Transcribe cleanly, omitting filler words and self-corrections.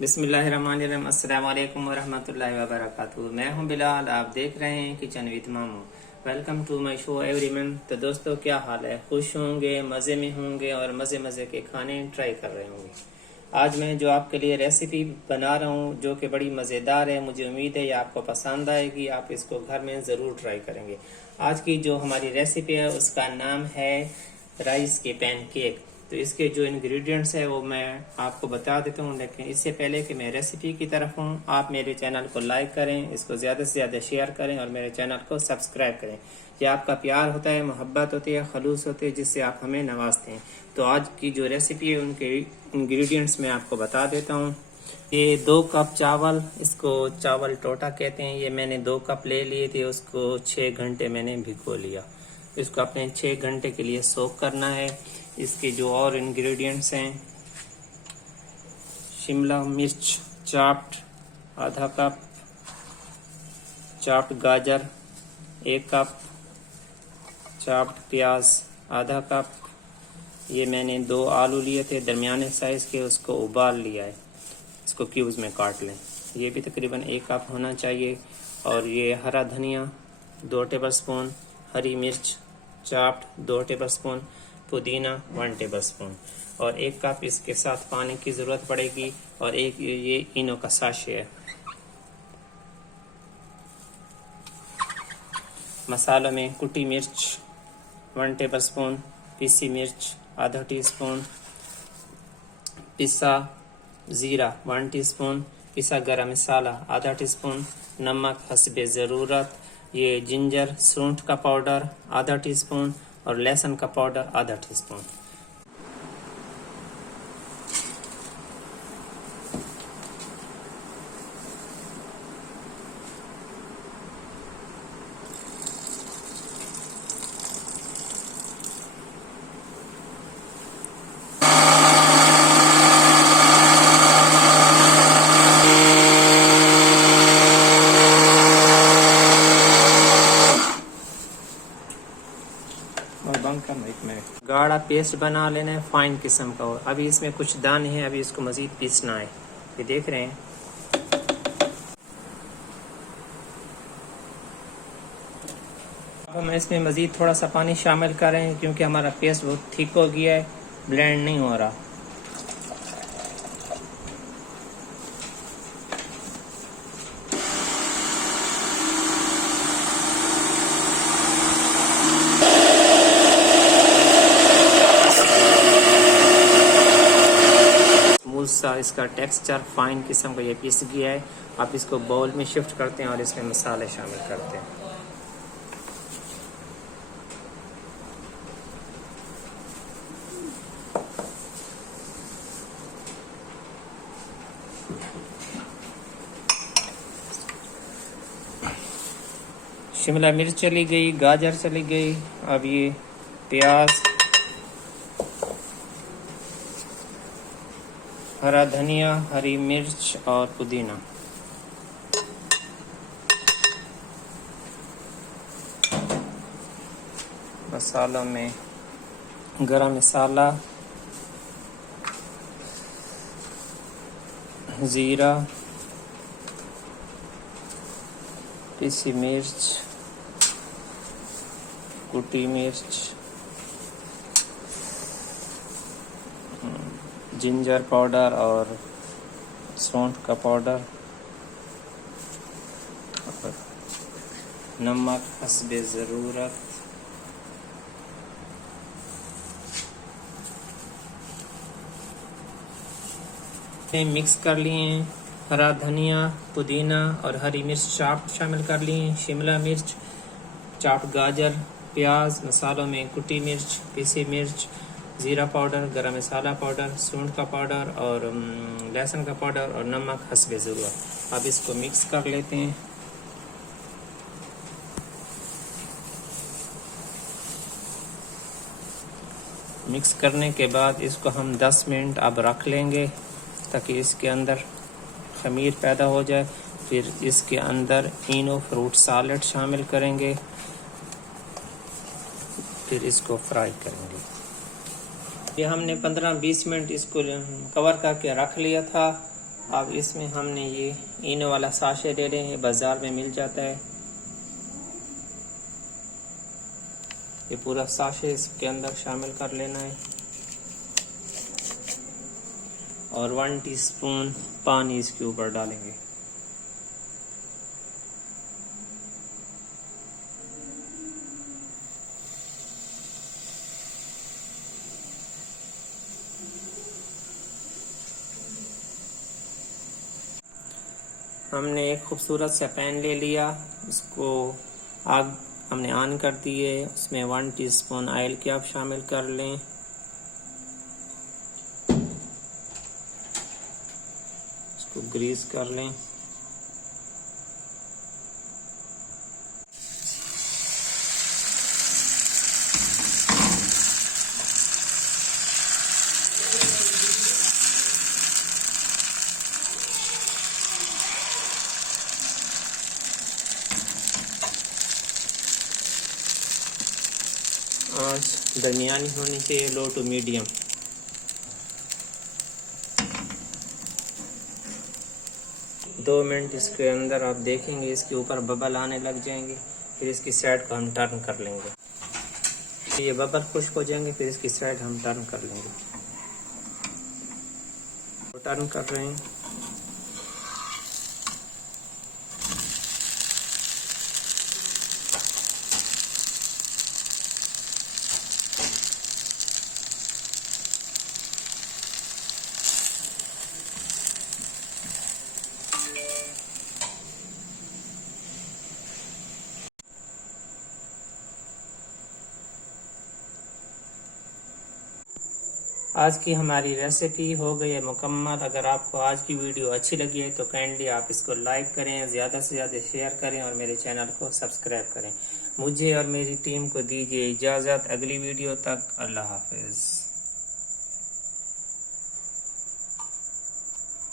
बिस्मिल्लाहिर्रहमानिर्रहीम। अस्सलाम वालेकुम वरहमतुल्लाहि वबरकातुहू। मैं हूं बिलाल, आप देख रहे हैं kitchen with Mamu. Welcome to my show everyone. तो दोस्तों, क्या हाल है? खुश होंगे, मज़े में होंगे और मज़े के खाने ट्राई कर रहे होंगे। आज मैं जो आपके लिए रेसिपी बना रहा हूं जो कि बड़ी मज़ेदार है, मुझे उम्मीद है ये आपको पसंद आएगी। आप इसको घर में ज़रूर ट्राई करेंगे। आज की जो हमारी रेसिपी है उसका नाम है राइस के पैनकेक। तो इसके जो इंग्रेडिएंट्स है वो मैं आपको बता देता हूँ, लेकिन इससे पहले कि मैं रेसिपी की तरफ हूँ, आप मेरे चैनल को लाइक करें, इसको ज़्यादा से ज़्यादा शेयर करें और मेरे चैनल को सब्सक्राइब करें। ये आपका प्यार होता है, मोहब्बत होती है, खलूस होती है, जिससे आप हमें नवाजते हैं। तो आज की जो रेसिपी है उनके इंग्रेडिएंट्स मैं आपको बता देता हूँ। ये 2 कप चावल, इसको चावल टोटा कहते हैं, ये मैंने 2 कप ले लिए थे, उसको 6 घंटे मैंने भिगो लिया। इसको अपने 6 घंटे के लिए सोक करना है। इसके जो और इंग्रेडिएंट्स हैं, शिमला मिर्च चाप्ड आधा कप, चाप्ड गाजर 1 कप, चाप्ड प्याज आधा कप, ये मैंने 2 आलू लिए थे दरमियाने साइज के, उसको उबाल लिया है, इसको क्यूब्स में काट लें। ये भी तकरीबन 1 कप होना चाहिए। और ये हरा धनिया 2 टेबलस्पून, हरी मिर्च चाप्ड 2 टेबलस्पून, पुदीना 1 टेबलस्पून और 1 कप इसके साथ पानी की ज़रूरत पड़ेगी। और एक ये इनो का साशे है। मसालों में कुटी मिर्च 1 टेबलस्पून, पीसी मिर्च आधा टीस्पून, पिसा ज़ीरा 1 टीस्पून, पिसा गरम मसाला आधा टीस्पून, नमक हस्बे ज़रूरत, ये जिंजर सूंठ का पाउडर आधा टीस्पून और लहसुन का पाउडर आधा टीस्पून। गाढ़ा पेस्ट बना लेना है, फाइन किस्म का हो। अभी इसमें कुछ दाने हैं, अभी इसको मज़ीद पीसना है। ये देख रहे हैं। अब हम इसमें मज़ीद थोड़ा सा पानी शामिल कर रहे हैं क्योंकि हमारा पेस्ट बहुत थिक हो गया है, ब्लेंड नहीं हो रहा। सा इसका टेक्सचर फाइन किस्म का ये पीस गया है। आप इसको बाउल में शिफ्ट करते हैं और इसमें मसाले शामिल करते हैं। शिमला मिर्च चली गई, गाजर चली गई। अब ये प्याज, हरा धनिया, हरी मिर्च और पुदीना। मसालों में गरम मसाला, ज़ीरा, पीसी मिर्च, कुटी मिर्च, जिंजर पाउडर और सौंठ का पाउडर, और नमक हस्बे ज़रूरत। मिक्स कर लिए। हरा धनिया, पुदीना और हरी मिर्च चाप्ड शामिल कर लिए। शिमला मिर्च, चाप्ड गाजर, प्याज, मसालों में कुटी मिर्च, पीसी मिर्च, ज़ीरा पाउडर, गरम मसाला पाउडर, सूंठ का पाउडर और लहसुन का पाउडर और नमक हस्बे ज़रूरत। अब इसको मिक्स कर लेते हैं। मिक्स करने के बाद इसको हम 10 मिनट अब रख लेंगे ताकि इसके अंदर खमीर पैदा हो जाए। फिर इसके अंदर इनो फ्रूट सैलेड शामिल करेंगे, फिर इसको फ्राई करेंगे। ये हमने 15-20 मिनट इसको कवर करके रख लिया था अब इसमें हमने ये इनो वाला साशे ले रहे हैं, बाजार में मिल जाता है। ये पूरा साशे इसके अंदर शामिल कर लेना है और 1 टीस्पून पानी इसके ऊपर डालेंगे। हमने एक खूबसूरत सा पैन ले लिया, इसको आग हमने ऑन कर दी है। उसमें 1 टीस्पून ऑयल के आप शामिल कर लें। इसको ग्रीस कर लें। आंच दरमियानी होनी चाहिए, लो टू मीडियम। दो मिनट इसके अंदर आप देखेंगे इसके ऊपर बबल आने लग जाएंगे। फिर इसकी साइड को हम टर्न कर लेंगे। ये बबल खुश्क हो जाएंगे, फिर इसकी साइड हम टर्न कर लेंगे। तो टर्न कर रहे हैं। आज की हमारी रेसिपी हो गई है मुकम्मल। अगर आपको आज की वीडियो अच्छी लगी है तो काइंडली आप इसको लाइक करें, ज़्यादा से ज़्यादा शेयर करें और मेरे चैनल को सब्सक्राइब करें। मुझे और मेरी टीम को दीजिए इजाज़त। अगली वीडियो तक अल्लाह हाफिज़।